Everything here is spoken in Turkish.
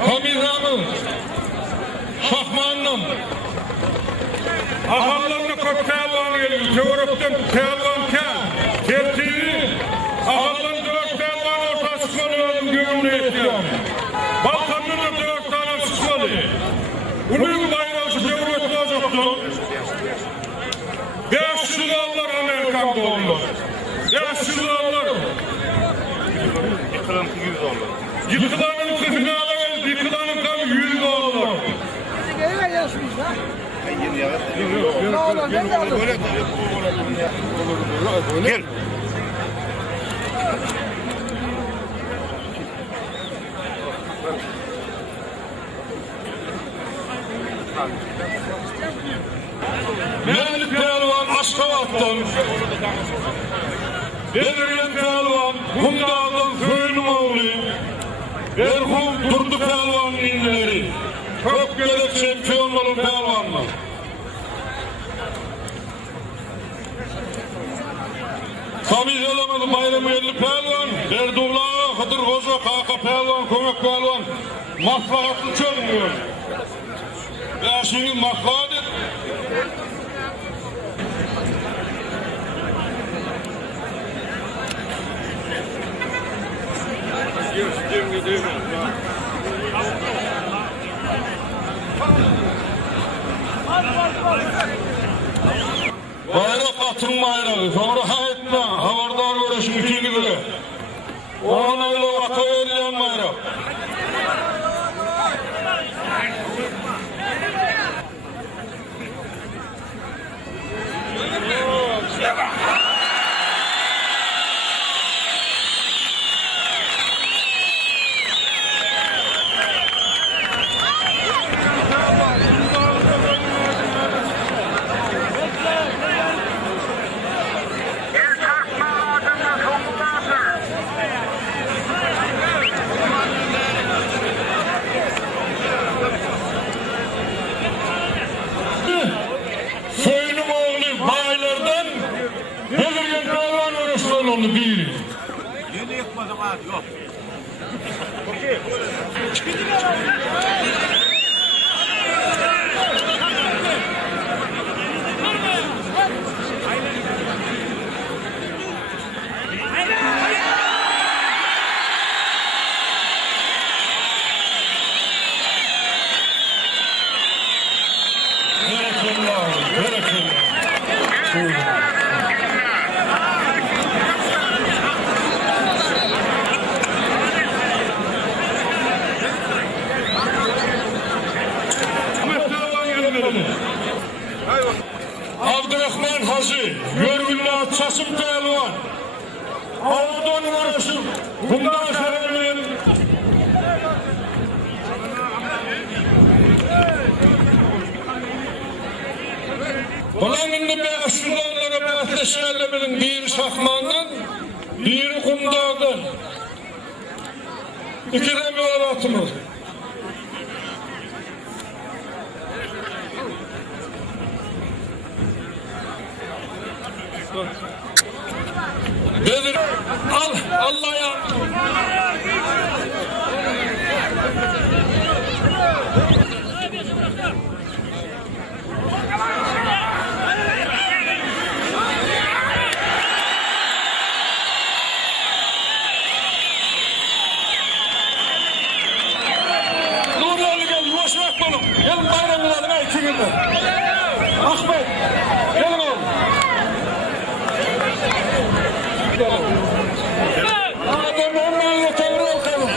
Hamira'nın, Şahman'ın, Ahallarına köp pehlivan geliyor. Teorikten pehlivan Tertibi, Ahalların 4 pehlivan orta sıkmalı gömümlü etkiler. Balkan'ın da 4 tane sıkmalı. Bunun bayrağı devlet olacaktı. 500 dolar Amerikan doları. 500 dolar. Yıkılan 100 dolar. Yıkılanın kısmını alamayız. Yıkılanın tam 100 dolar. Geri yaşmış ha. Yeni yağı. Ne olur ne olur. Gel. Mehmet Pehlivan Aşkabat'tan, Belirgen Pehlivan Kumdağ'dan Köyünün oğlu, Erhum Durdu Pehlivan'ın inleri, Kökgölek şampiyonların pehlivanlar. Tamiz elemadı Bayram Elli Pehlivan, Erdullah, Hıdır Hoca, Kaka Pehlivan, Kömek Pehlivan, maslahatlı çözmüyor. Ve şimdi maslahatıdır. Bayrak atın bayrağı, sonra ha etme, havardar görüşün ikini göre. Onun öyle vaka verilen bayrak. Soyunum oğlu baylardan Belirgen Pehlivan öğretmen oldu biri. Yeni yıkmadım abi yok. Abdurrahman Hacı, Görgünlü Çasım Pehlivan, Avudon uğraşım, bundan şerefinin Bulanında 500 dolara bahseşerlemenin biri Şahman'dan, biri Kumdağ'dan. İki de bir atımız. Bedir, al, Allah'a. Nuri gel, yuvaş bırakmalım. Gelin bayramını alın, iki günde. Ahmet, gelin oğlum. Adam onlarla tanrı bakalım.